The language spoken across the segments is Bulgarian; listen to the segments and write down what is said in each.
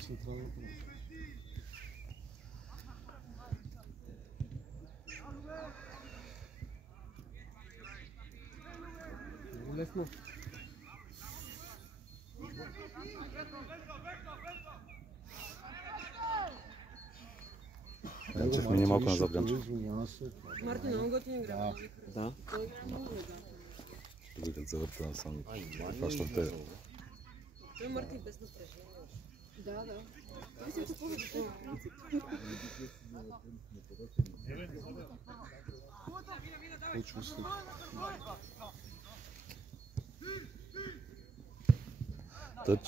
централното. Много лесно. Янчев мини малко назад, Ганчев. Мартин много готин игра. Да. Ще видят завърта на сам. Фащам те. Той Мартин без напрежение. Да. Почва се.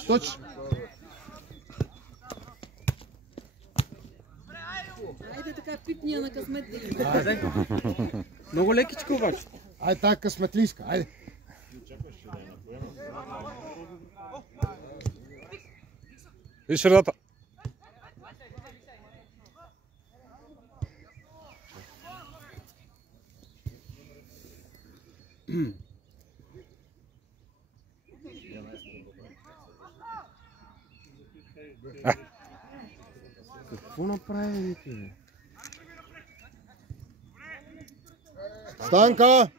Тъч. Айде така пипния на късмет да има. Много лекичко обаче. Айде тая късметлийска, айде. И средата. Какво направи ти? Станка!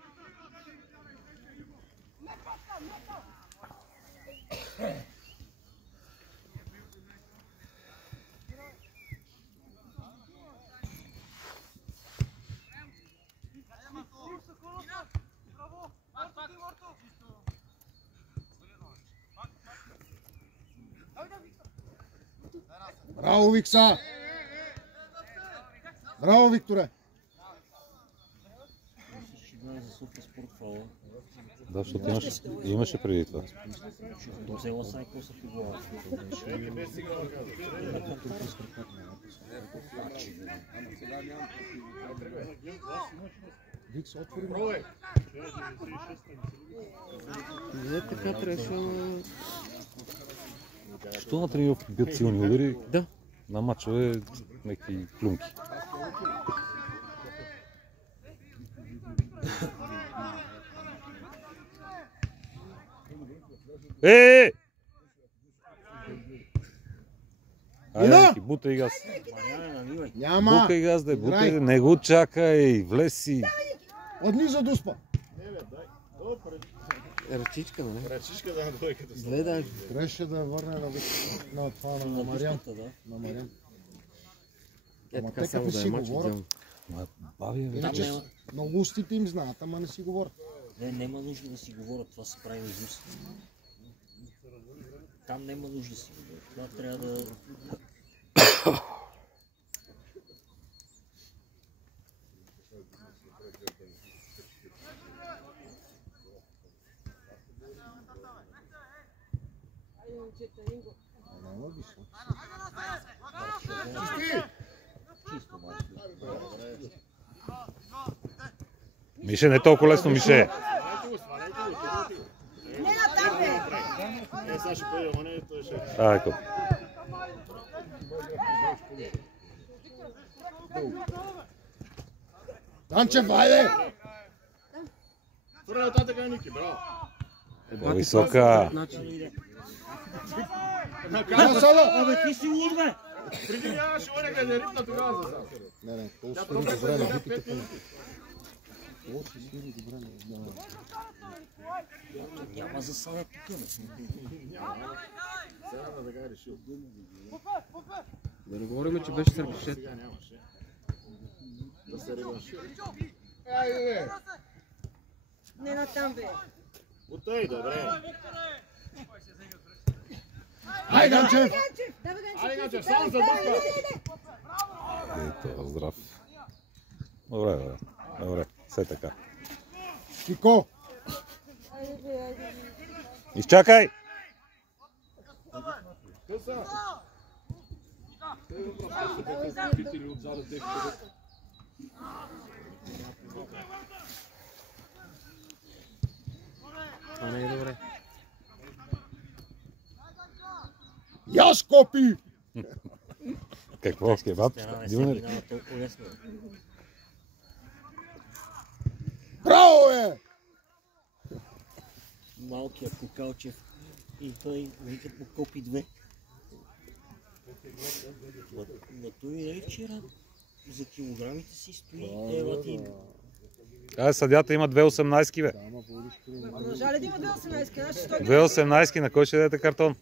Браво, Викса! Браво, Викторе! Да, защото имаше преди това. Викс, отвори ме. Не, така трябваше. Що на тренировки бят силни удари? Да. На мачове някакви плюнки. Айде, бутай газ. Няма. Букай газ, да бутай, не го чакай, влези. Отни за дуспа. Ръчичка, нали? Ръчичка да двойката. Гледай. Трябваше да върне на това, на Мариан. На Мариан. Ама те като си говорят. Иначе много устите им знаят, ама не си говорят. Не, няма нужда да си говорят, това се прави из уст. Там няма нужда да си говорят. Това трябва да... Мише, не е толкова лесно, Мише. Айко. Данчев, айде! По-висока. Абе, ти си луд, бе! Преди нямаше онега да рипна тогава за сам. Не, то свири добре на випите пълно. То си свири добре на... Няма засада тук, бе. Сега да така решил. Да не говорим, че беше сърбишет. Сега нямаше. Да се реваншира. Айде! Не натам, бе. Отай, добре. Айде, Ганчев! Айде, Ганчев, само за бъка! Ето, здрав. Добре, добре. Добре, все така. Кико! Изчакай! Къса! Това не е добре. Яш копи! Какво? Кебаб? Дюнери? Браво, бе! Малкият Кокалчев и той викат му копи две. На той нали вчера за килограмите си стои, ела ти. Съдята има 2,18 бе. Продължава ли да има 2,18? 2,18 на кой ще дадете картон?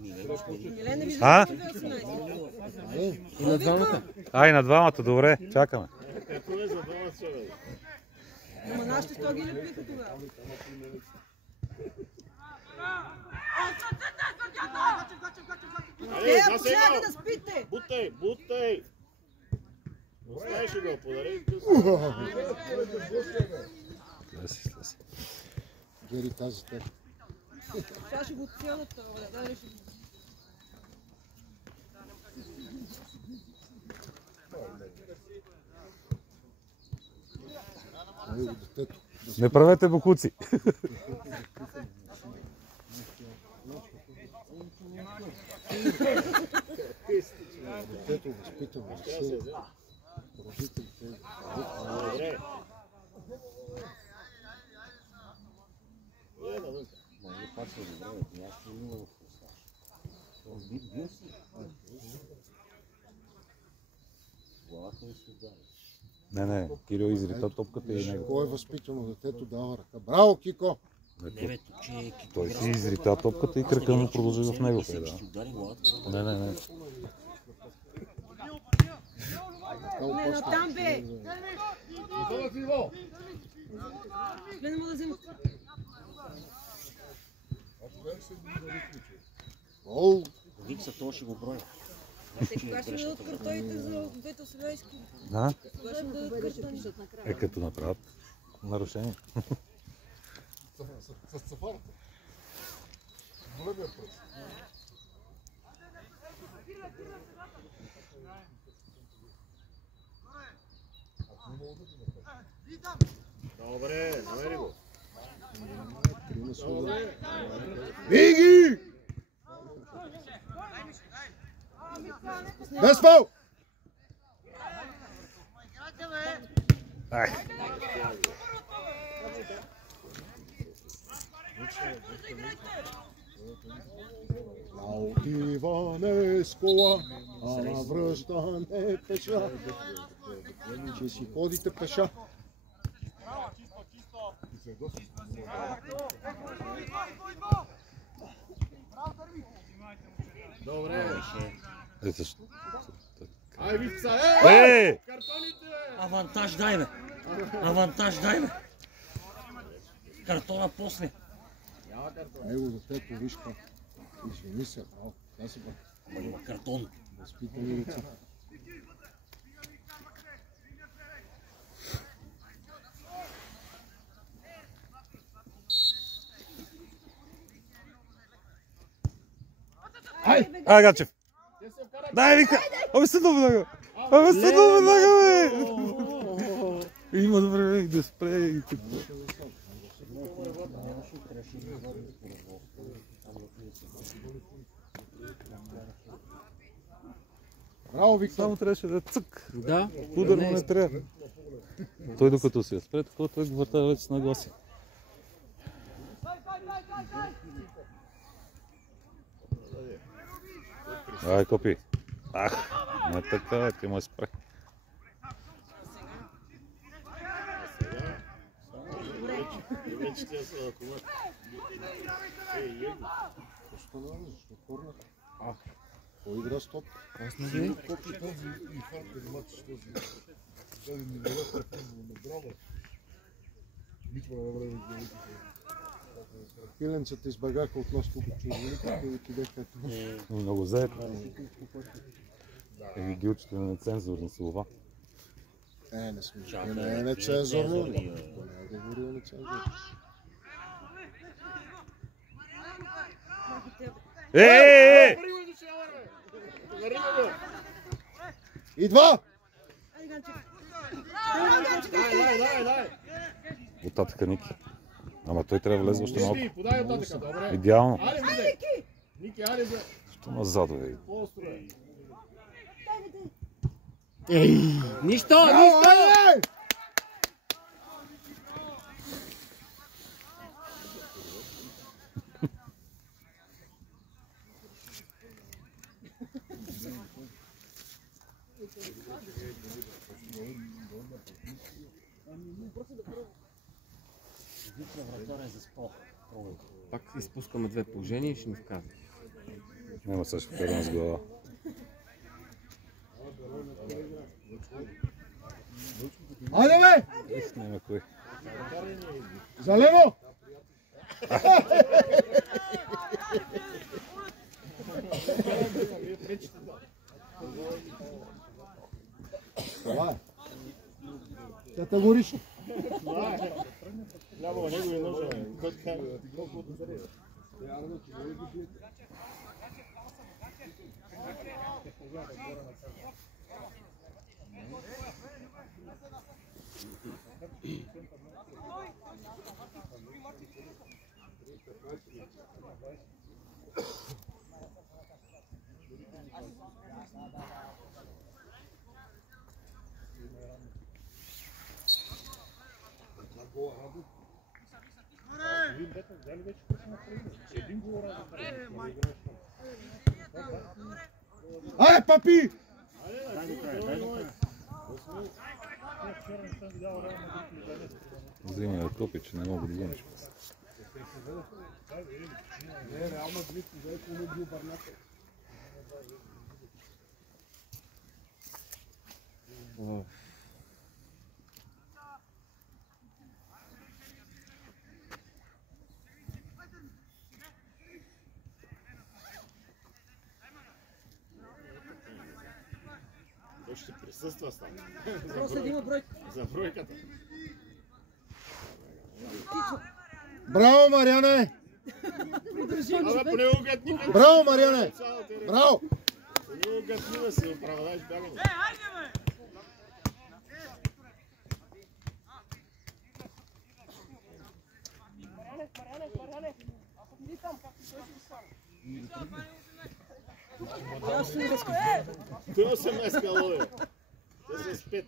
Милен не вижда А? 2,18. И на двамата. Ай, на двамата, добре, чакаме. Какво е за двама човек? Ама нашите 100 ги лепиха тогава. Те, ако чакате да спите! Бутай, бутай! Оставиш ли го, подари? Гери тази теб. Сега ще го целят това, да реши. Него детето. Не правете бокуци. Детето възпитано. Родителите. Добре. Може пак се добре, аз ще имам в постаж. Бил си. Главата ми се удари. Не, Кирил изрита топката и него. Кой е възпитано детето дава ръка? Браво, Кико! Не бе, че е Той си изрита топката и кръка му продължи в него. Ще удари главата. Не. Не, но там бе! Гле не мога да взема. Гол! Викса, то ще го броя. Те кога ще дадат картоните за двете селяйски? Да? Кога ще дадат картони? Като направят нарушение. С цифарата. Големия пръст. Добре, намери го. Биги! Без фал! Ай. На отиване с кола, а на връщане пеша. Че си ходите пеша. Добре. Ай, Витца, Картоните! Авантаж дай бе! Авантаж дай бе! Картона после. Него детето вижка. Извини се, браво. Тя си Има картон. възпитани лица. Ай, Гачев! Дай, вика! Абе, съдно веднага! Абе, съдно веднага, бе! Има добре, да спре и какво. Браво, Виктор! Само трябваше да цък. Да. Удар му не трябва. Той докато се спре, такова той го върта вече с нагласи. Ай, копи. Ах, не така, ти му спре. Добре, че тя са колата. Защо да не? Защо корнер? Кой игра стоп? Аз не знам. Пиленцата избегаха от нас тук, че изволите да отидеха ето. Много заедно. Гилчето на нецензурни слова. Не сме. Не е нецензурно. Не е говорил нецензурно. Е! Идва! Айде, Ганчев! Дай! Оттатъка Ники. Ама той трябва да влезе още малко. Ники, подай оттатъка, добре. Идеално. Айде, влезе. Ники, айде, бе. Що назад, бе? По-остро. Нищо! Ай! Витра вратаря за спот. Пак изпускаме две положения и ще ни вкарат. Няма също вкарам с глава. Айде бе! Няма кой. За лево! Това е. Категорично. Ляво, негови ножа. Айде, папи! Взимай да топи, че не мога да вземеш. Той ще присъства сам. Просто да има бройка. За бройката. Браво, Мариане! Абе, поне го гатника. Браво, Мариане! Браво! Поне го гатни да се оправдаеш бягане. Той 18 лови. Те са с 5.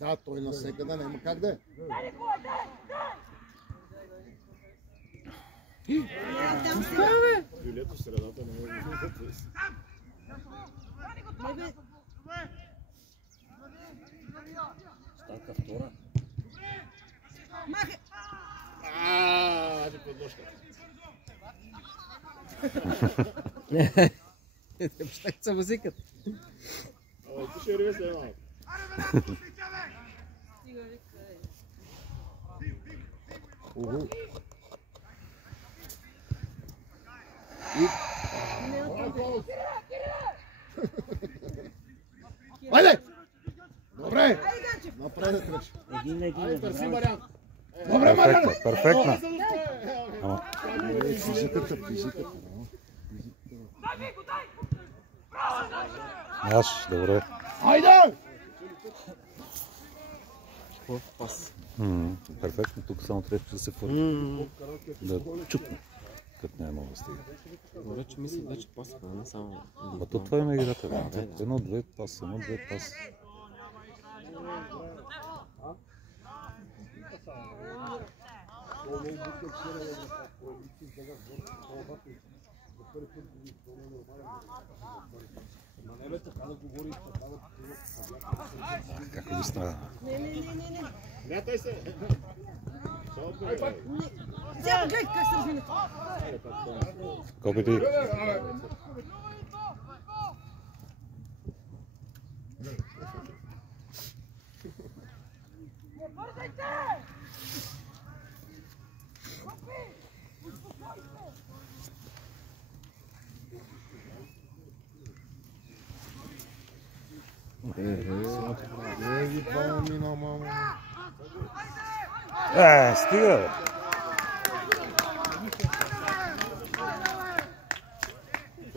Да, той насекъде няма как да е. Юлето в средата не може да видите. Ставка втора. Ааа, подложка. Ще се възикат. Абе, ти ще реве след малко. Уху. Айде! Добре! Напред тръж. Айде, търси вариант. Добре, Мариане! Перфектно. Физиката. Аз, добре. Айде! Хубав пас. Перфектно, тук само трябва да се хвърли. Да чукне, като няма да стига. Добре, че мисля вече пасва, не само... А то това има играта. Едно-две пас, едно-две пас. Как ги става? Мятай се. Взема, гледай как се развинете. Копи ти. Стига, бе.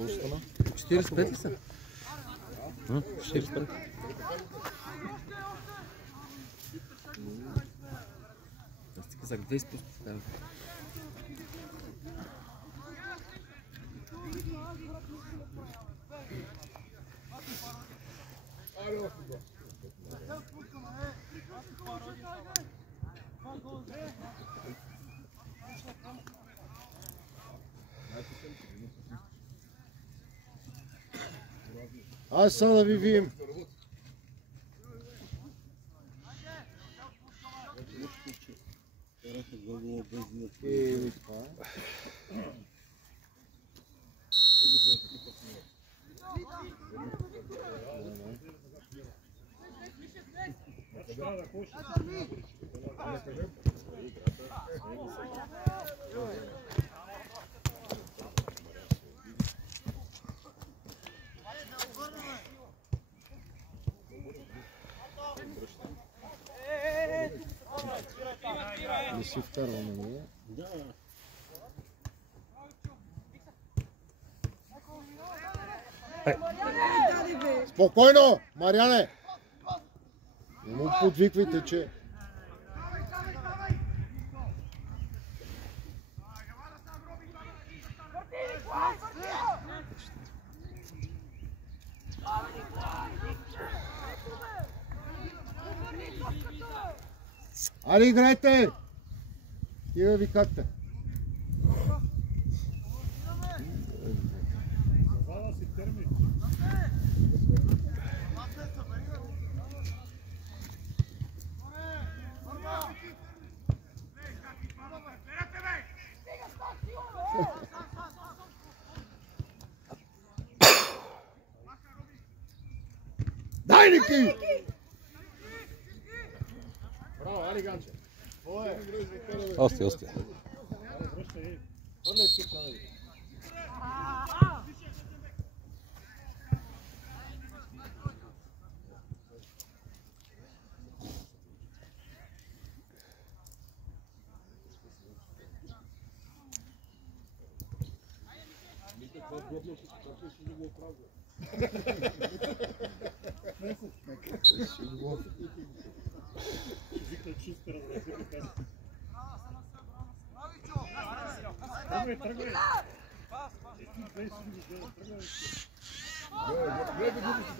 Остана. 45 ли са? 45. Аз ти казах, 2 изпускат. Да. Аз сега да ви видим. Това е. Не си вкарваме ние. Спокойно, Мариане! Не му подвиквайте, че... Али, играйте! Тия ви как те? Дай, Ники! Браво, али, Ганче! Ости.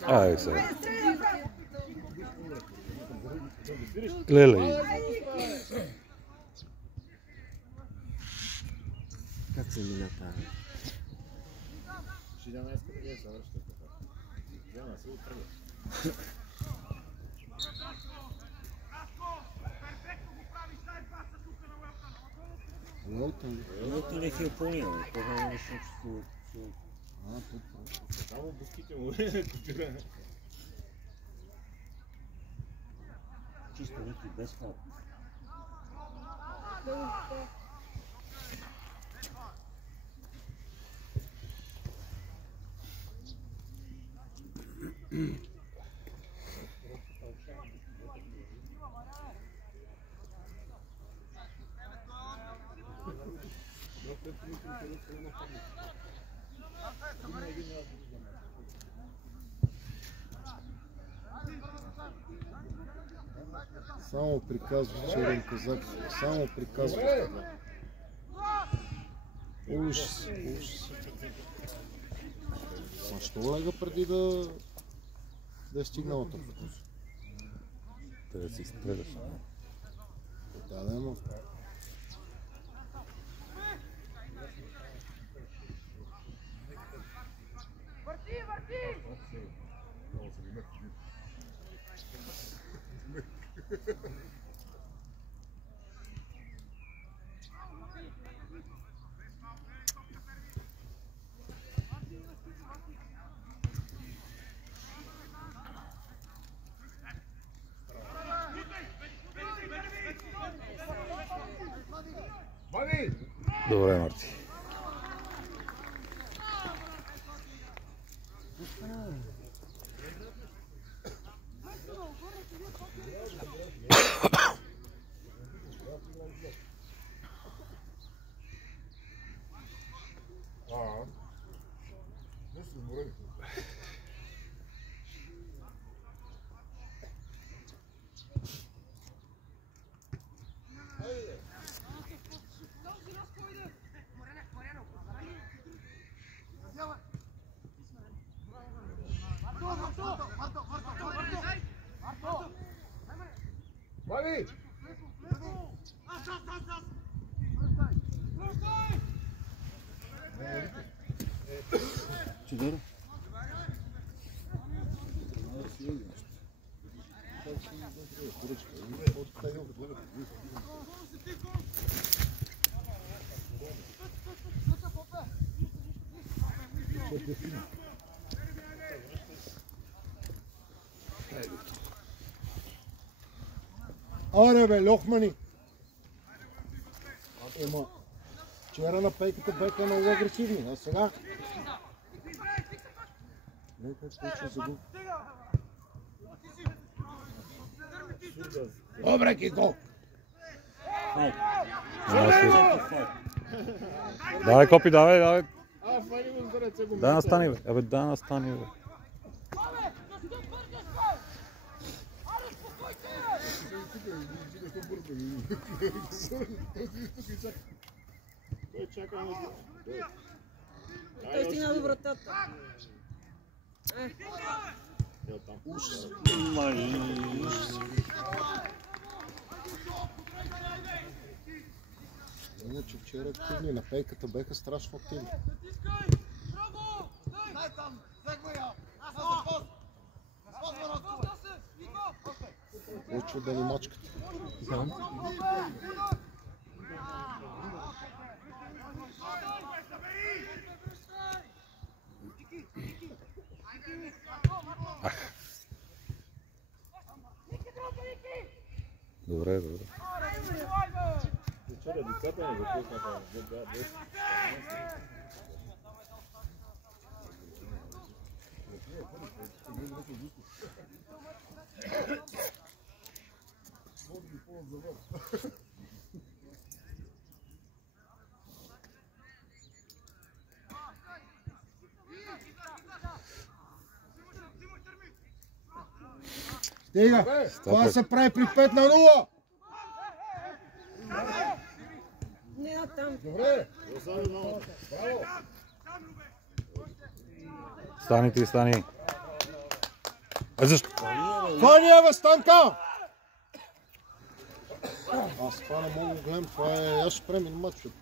Ай, сега. Леле. Как се мина тази? Ще няма иска да ги завършите така. Няма се отръгва. Лото не си опълнил, това нещо ще... Само буските му купира. Чисто Ники, без ход. Само приказва черен казак, само приказва. Ужас. Защо лега преди да е стигнал тук? Трябва да си изстреляш. Да, но... Добре, Марти. Чудеро? Аре бе, Лохмани! Ема, вчера на пейката беха много агресивни, а сега? Добре, Кико! Давай, Копи, давай. Да настани, бе. Абе, да настани, бе. Той стигна до вратата. Иначе вчера активни, на пейката беха страшно активни. Почва да ни мачкат. Добре. Стига! Това се прави при 5-0! Не, там. Добре! Стани. А защо? Фания, бе, Станка! Аз това не мога да гледам, това е... Аз ще спрем и матчът.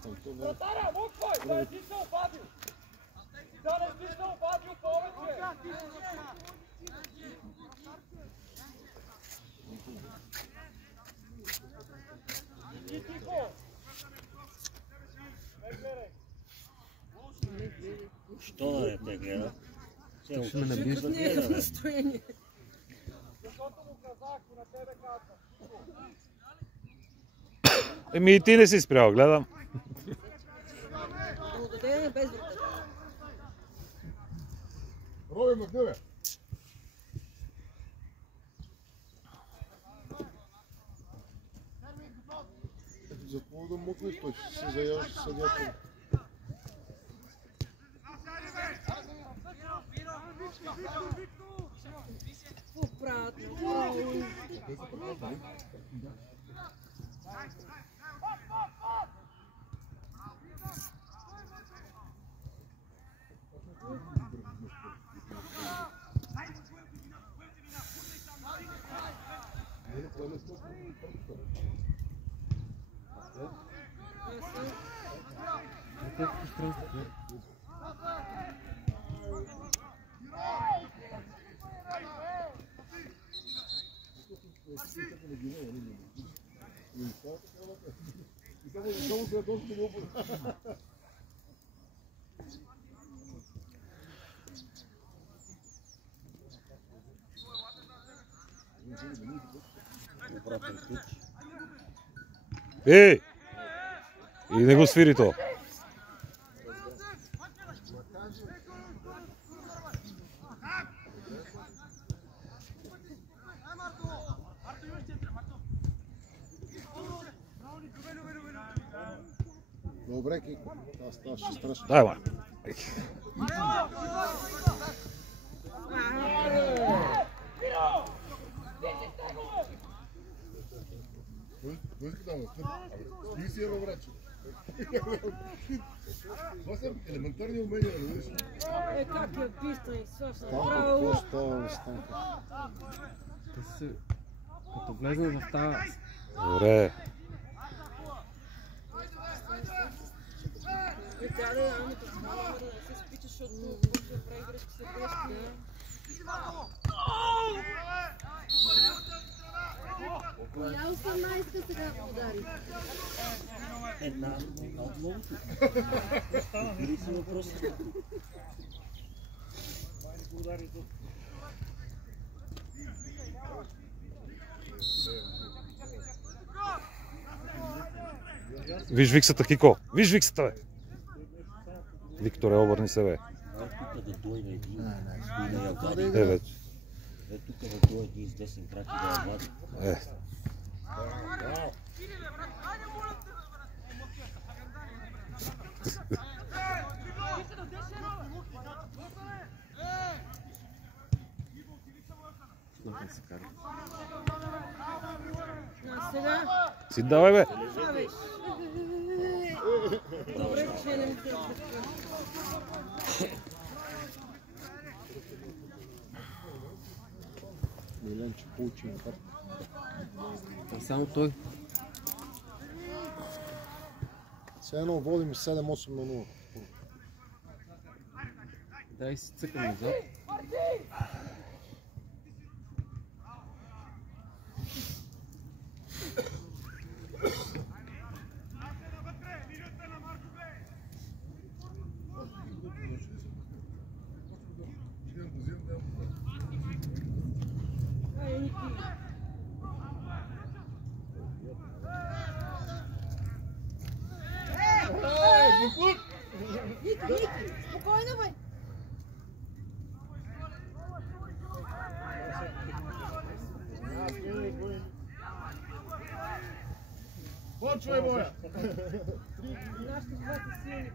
Що да не те гледа? Ще ме набиеш. Не е в настроение. Еми и ти не си спрял, гледам. Благодарение без вратата. Роби ме, бе! За какво да мъкне той? Ще се заява, ще съдята. Какво правят? Ей! И не го свири то. Добре, Кико. Това ставаше страшно. Дай, ма. Кой иска да му стъп? Спи си едно враче. Това са елементарни умения, не видиш? Как е бистра и свършна. Станка, какво става, Станка? Като влезе в тази... Добре. Трябва да Ани, като смала да не се спича, защото почва да прави грешки след грешки. Коя 18-ка сега удари? Една от новото. Или си въпрос. Виж виксата, Кико! Виж виксата, бе! Викторе, обърни се, бе. Тук да дойде един, да я вади. Вече. Тук да дойде един с десен крак и да я вади. Сега. Си давай, бе! Добре, че не ми се Миленче получи на карта. Само той. Все едно водим 7-8 на 0. Дай си цъкам назад. Ники, спокойно, бе! Почвай, Боя! Нашите два са силни.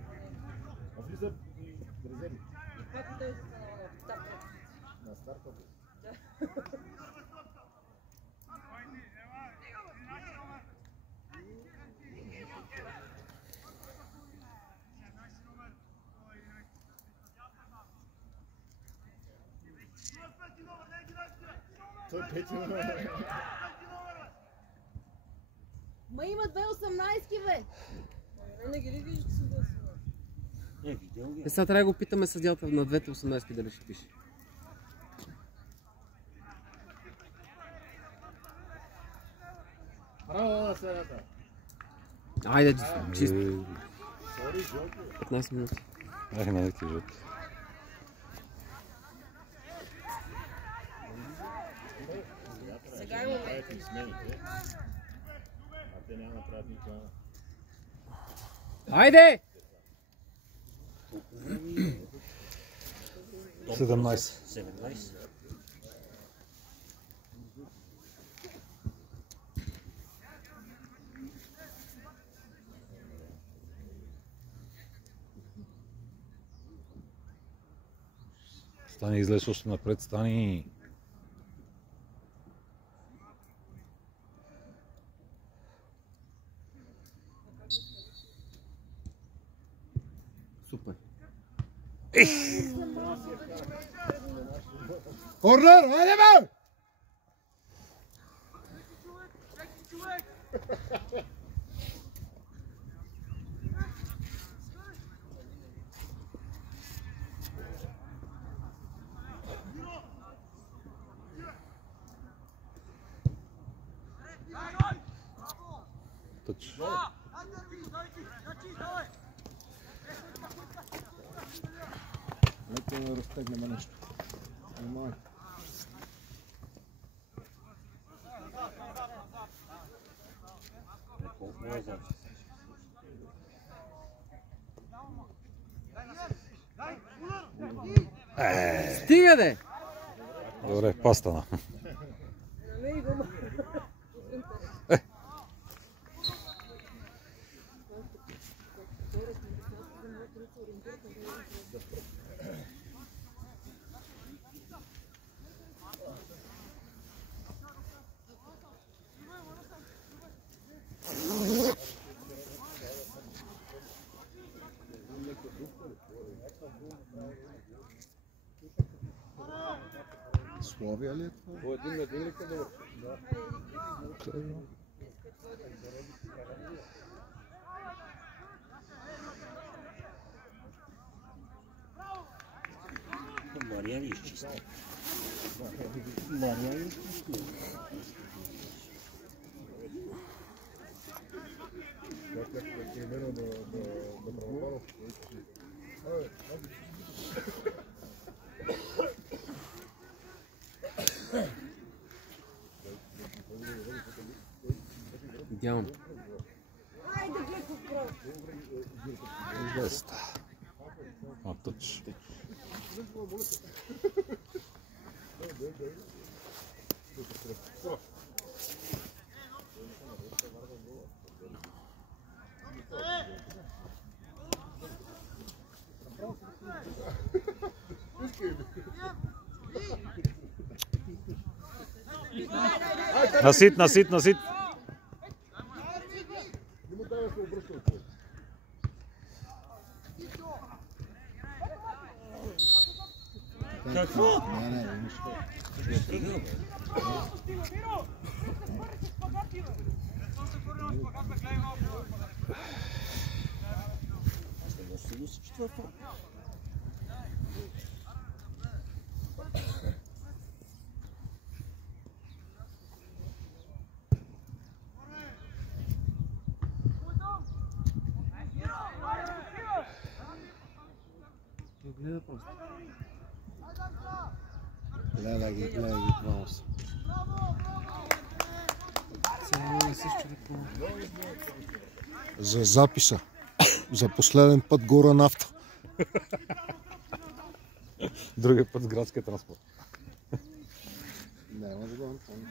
Влиза резерви. И пак той на старта. На старта. Той пети номер. Ма има 2.18, бе! Не ги ли виждаш, че съм 2.18? Видел ги. Сега трябва да го питаме съдията на двете 18 дали ще пише. Браво на средата. Айде, чисто. 15 минути. Нали ти жълт. Сега имаме. Смените. А те няма да правят нито една. Айде! 17. Стани, излез още напред, стани. Супер. Корнер, айде, бе! Тъч. Нека да разтегнем нещо. Внимай. Колко е за? Стига, де! Добре, пастана. Намери го, ма. Славия ли е това? По един на един ли къде върши? Мария ли изчисти? Идеално. Айде, Глеко, право. Доста. Точ. Насит. Какво? Не, нищо. Гледа просто. Гледай ги, право са. За записа. За последен път гора нафта. Другия път с градския транспорт. Няма да го напомня.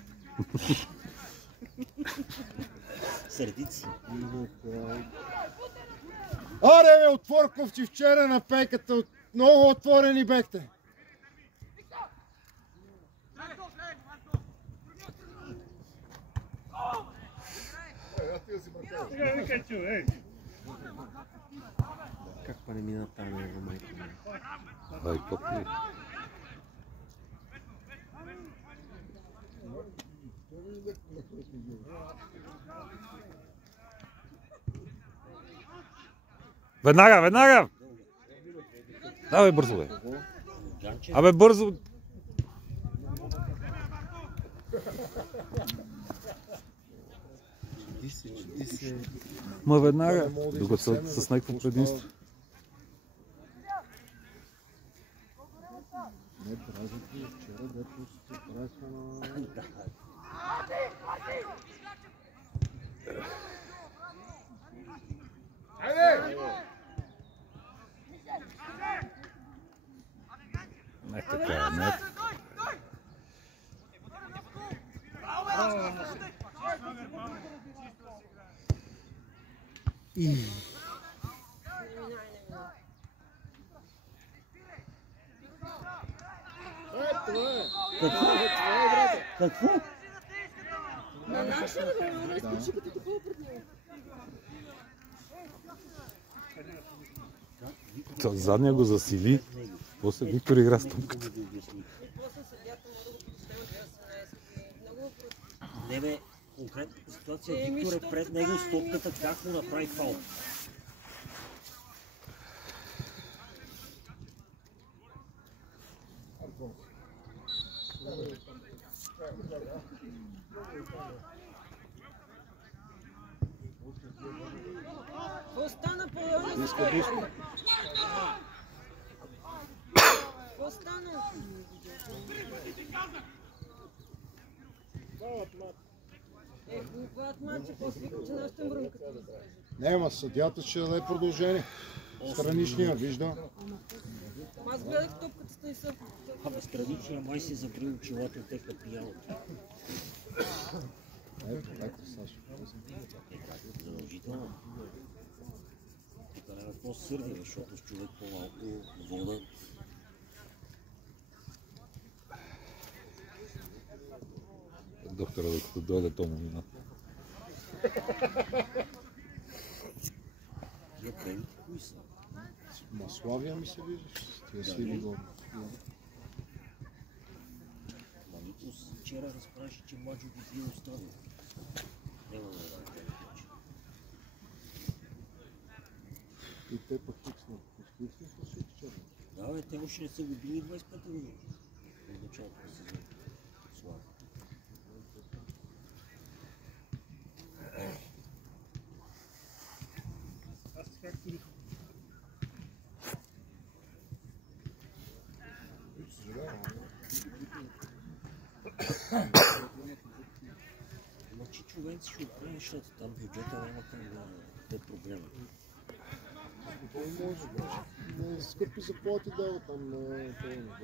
Сърдици. Аре бе, от Ворковчи вчера на пейката. Много отворени бехте. Как па не мина тази него майка? Дай копли. Веднага! Давай бързо, бе. Абе, бързо! Чуди се. Ма веднага, докато са с някакво предимство. Не, празници вчера, дето се правиха на... Не така, не. Какво? На наша ли бе, не изключи като такова пред него. Задния го засили, после Виктор игра с топката. После съдията може да го посетема 2018 много въпроси. Не бе, конкретната ситуация, Виктор е пред него с топката, как му направи фаул? Какво стана по Йони? Какво стана? Когато мача, после вика, че нашата мрънката. Не, съдията ще даде продължение. Страничния, вижда. Аз гледах топката с Тайсън. Абе, страничния май си забри очилата от техна пиялата. Ето, Сашо. Задължително. Тук не какво се сърди, защото с човек по-малко вода. Доктора, докато дойде, то му мина. Тия белите кои са? Маславия ми се виждаш. Тия свили го. Манитос вчера разправяше, че Маджо ги бил оставил. Няма да даде повече. И те пък тикснат. Изключни са всички черни. Да, бе, те още не са го били 25 години. началото на сезона. Слава. Ама Чичо Венци ще оправи нещата, там бюджета няма как да е проблем. Той може да не скъпи заплати дава там на Галина.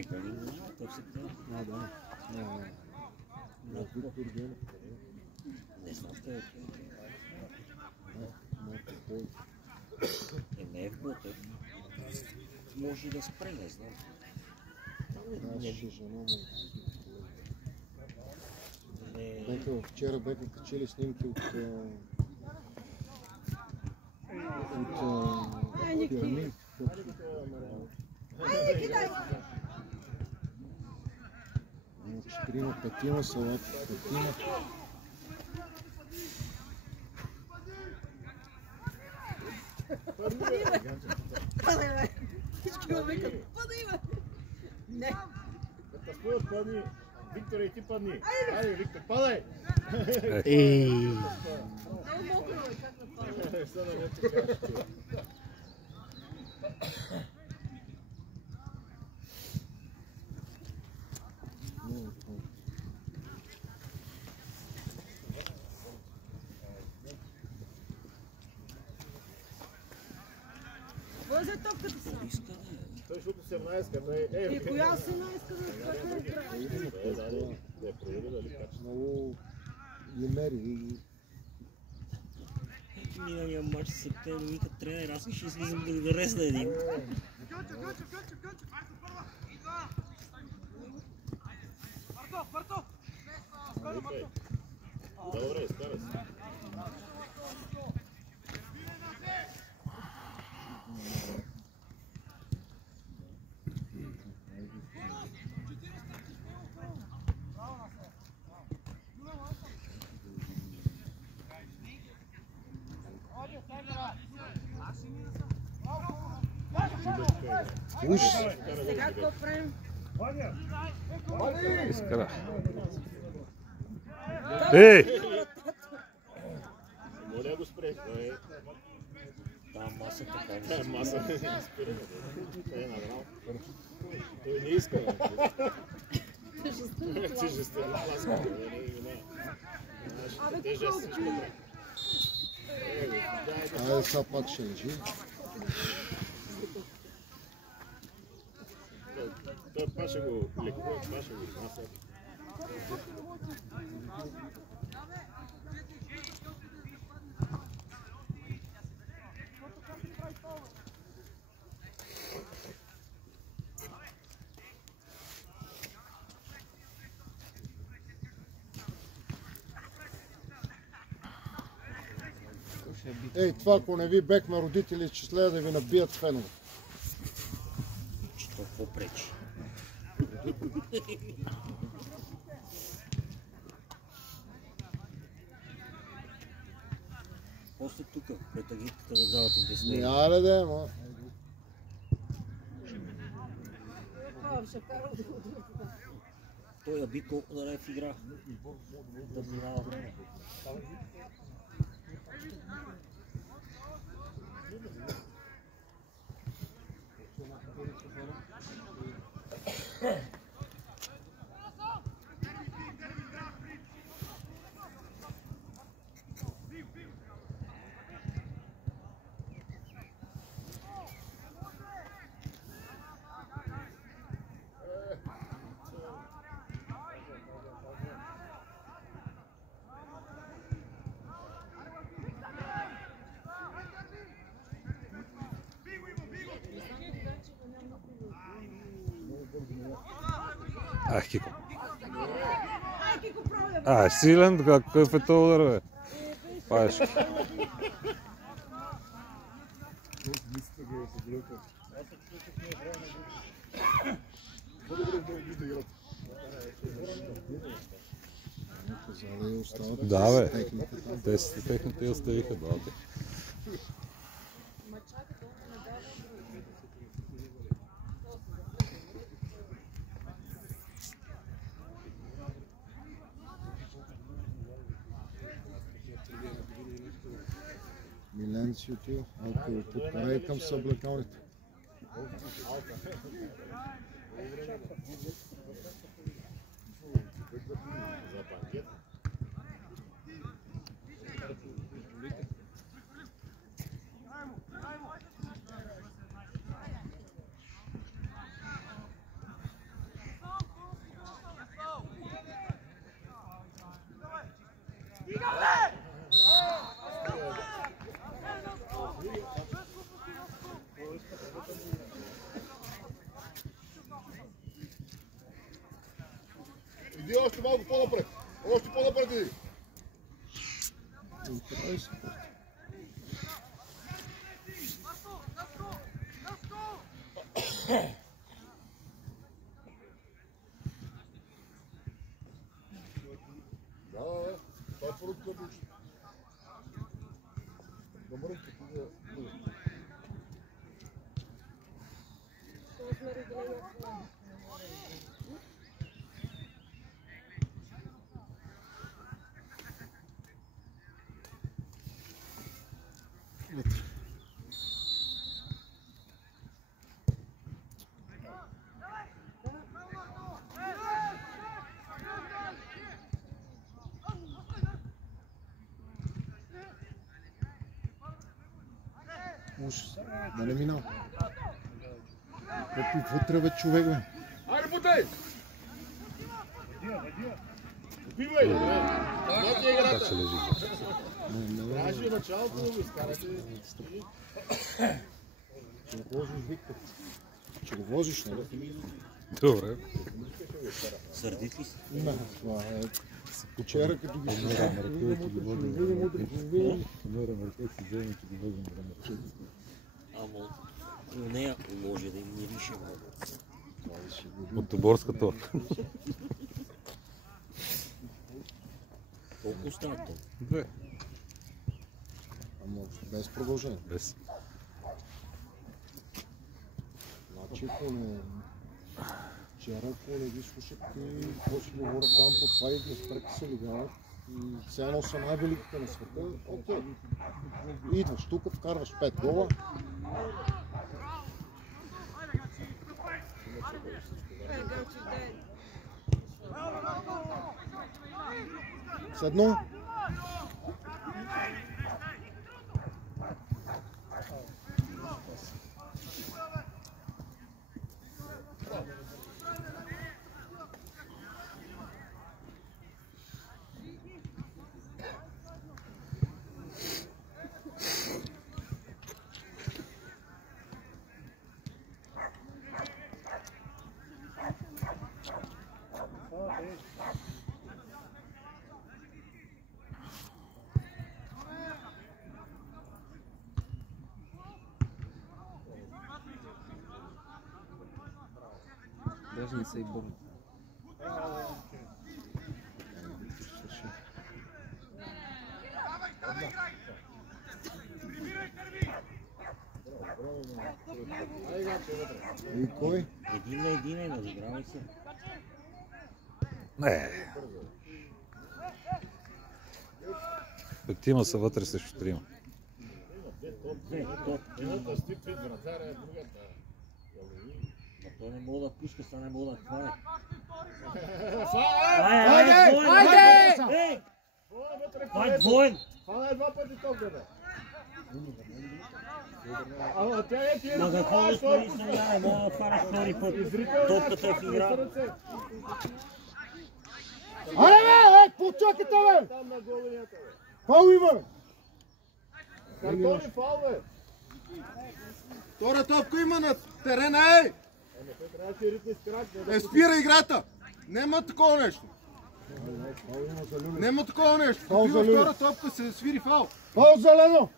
Галин, той се гледа. Да. На Виктор Генов. Не знам къде е. Марко Пой. Не е в Ботев. Може да спре, не знам. Аз ще жена му. Не. Вчера бяха качили снимки от пирамид. Четирима, петима салати, петима. Падай, бе! Всички ме викат, падай, бе! Не! Да спорят, падни. Виктор, и ти падни. Айде, Виктор, падай! Много мокро, бе, как да падай? Стана вече чашки. Кой взе топката са? Той шут 18-ка, И коя си иска да как не прави? да е проверил дали кача. Много ги мери. Миналия матч в септември вика тренер, аз ще излизам да резна един. Добре, стара се. Уж! Сега какво правим? Изкара. Ей! Моля го спре. Там маса така не Тая се маса не спира. Той е набрал. Той не иска. Тежестта на пласка. Абе, Тежест колко? всичко. Айде сега пак ще лежи. Той паше го лекува, паше го изнася. Ей, това ако не ви бекме родители, че следва да ви набият фенове. че то какво пречи. После тук, пред агитката да дават обяснение. Няма ли да е, ма? Ще кара да го Той аби колко да не е в игра. Да минава време. Ах, Кико. Ай, Кико, правя! А, силен, какъв е този удар, бе? Паеш. Да, бе. Те са техните и оставиха двата. Милен си отива. Алко, подкарай към съблекалните. Иди още малко по-напред. Още по-напред иди. Да, това е поръчка обича. Добре, Ужас, да не минал. Какви вътре бе човек бе? Айде, бутай! Убивай! Това ти е играта. Трябваше началото да го изкарате. Ще го возиш, Виктор. Ще го возиш, нали? Добре. Сърдит ли си? Не, това е... Вчера като ги слушах, Ама у нея може да им мирише много. От Тоборската. Колко остават то? 2. Ама без продължение. Без. Значи, ако не... Вчера, ако не ги слушате, какво си говоря там, по това и не спрете се лигават. И все едно са най-великите на света. Окей. Идваш тук, вкарваш 5 гола. С едно. Даже не са и бърни. И кой? Един на един е, разигравай се. Не. Петима са вътре срещу трима. Едната стипи, вратаря, другата. Но той не мога да пуска, сега не мога да хване. Айде! Ей! Това е двоен! Хвана е 2 пъти топ, бе. Ама тя е тия... Ма да ходиш пари се не мога да хванеш втори път. Топката е в игра. Аре бе, почакайте бе! Там на голинята, бе. Фал има! Картони фал, бе. Втора топка има на терена, ей! Трябваше ритми с крак, бе. Спира играта! Нема такова нещо! Нема такова нещо! Фал за Люли. Втора топка се свири фал! Фал зелено!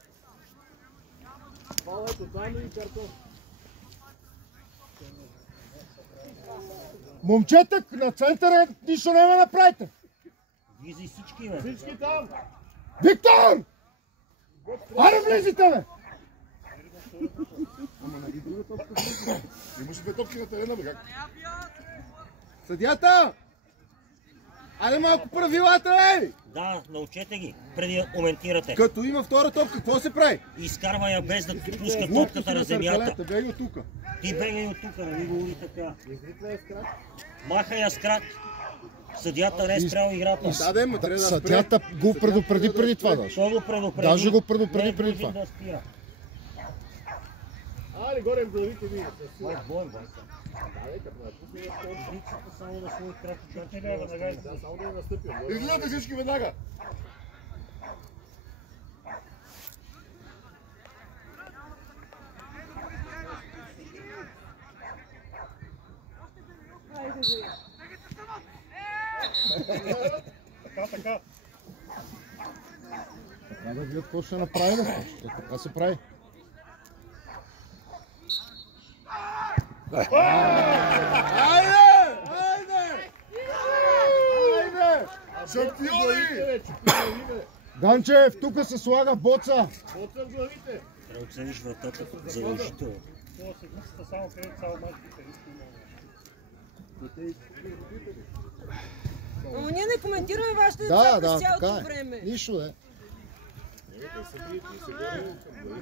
Фал ето там и картон. Момчета, на центъра нищо няма направите! Влизай всички, бе. Всички там! Виктор! Аре влизите бе! Ама нали друга топка влиза? Имаше 2 топки на терена, бе, как? Съдията! Айде малко правилата, ей! Да, научете ги, преди да коментирате. Като има втора топка, какво се прави? Изкарвай я без да пуска Глупости топката на на земята. търкалета, бегай от тука. Ти бегай от тук, нали го ули така. Махай я с крак. Съдията не е спрял играта. Да, да, ма трябва да спре. Съдята го предупреди преди това, даже. Той го предупреди. Даже го предупреди Не, преди това. да спира. Али, горе в главите ви. Това е бой, бой. Брицата само на свой крак. Да, само да настъпим. Излизате всички веднага. Трябва да видят какво ще направи да хоче. Така се прави. Айде! Айде! Айде! Шампиони! Ганчев, тук се слага боца. Отвън главите. Трябва да оцениш вратата задължително. Ама ние не коментираме вашите деца Да, през да, цялото така е. време. Нищо да е.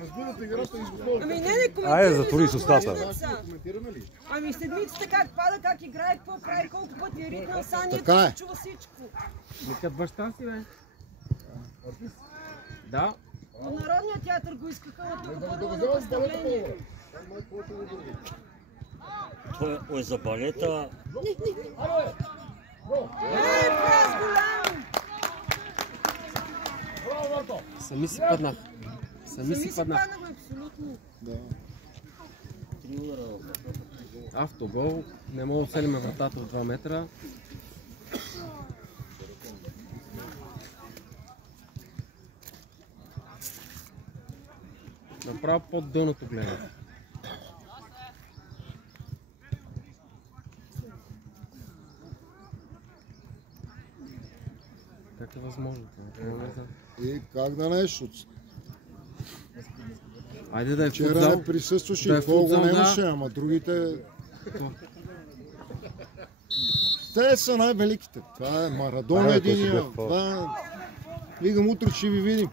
Разбирате играта изготовно. Ами не коментираме. Айде, затвори с вашите устата, бе. деца. Коментираме ли? Ами седмицата как пада, как играе, какво прави, колко пъти е ритнал, Саня, Така е. се чува всичко. Викат баща си, бе. Да. От Народния театър го искаха, но тук по-долу на представление. Той е за балета. Праз голям! Сами си паднах. Сами си паднах. паднахме, абсолютно. Да. Три удара. Автогол. Не мога да оцелиме вратата от 2 метра. Направо под дъното гледам. Как е възможно? Това? Не знам. И как да не, защото Айде да е вчера футзал. не присъстваше Да е и какво го футзал, да. нямаше, ама другите... Те са най-великите. Това е Марадона единия. Това е... Викам, утре ще ви видим.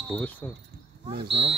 Какво беше това? Не знам.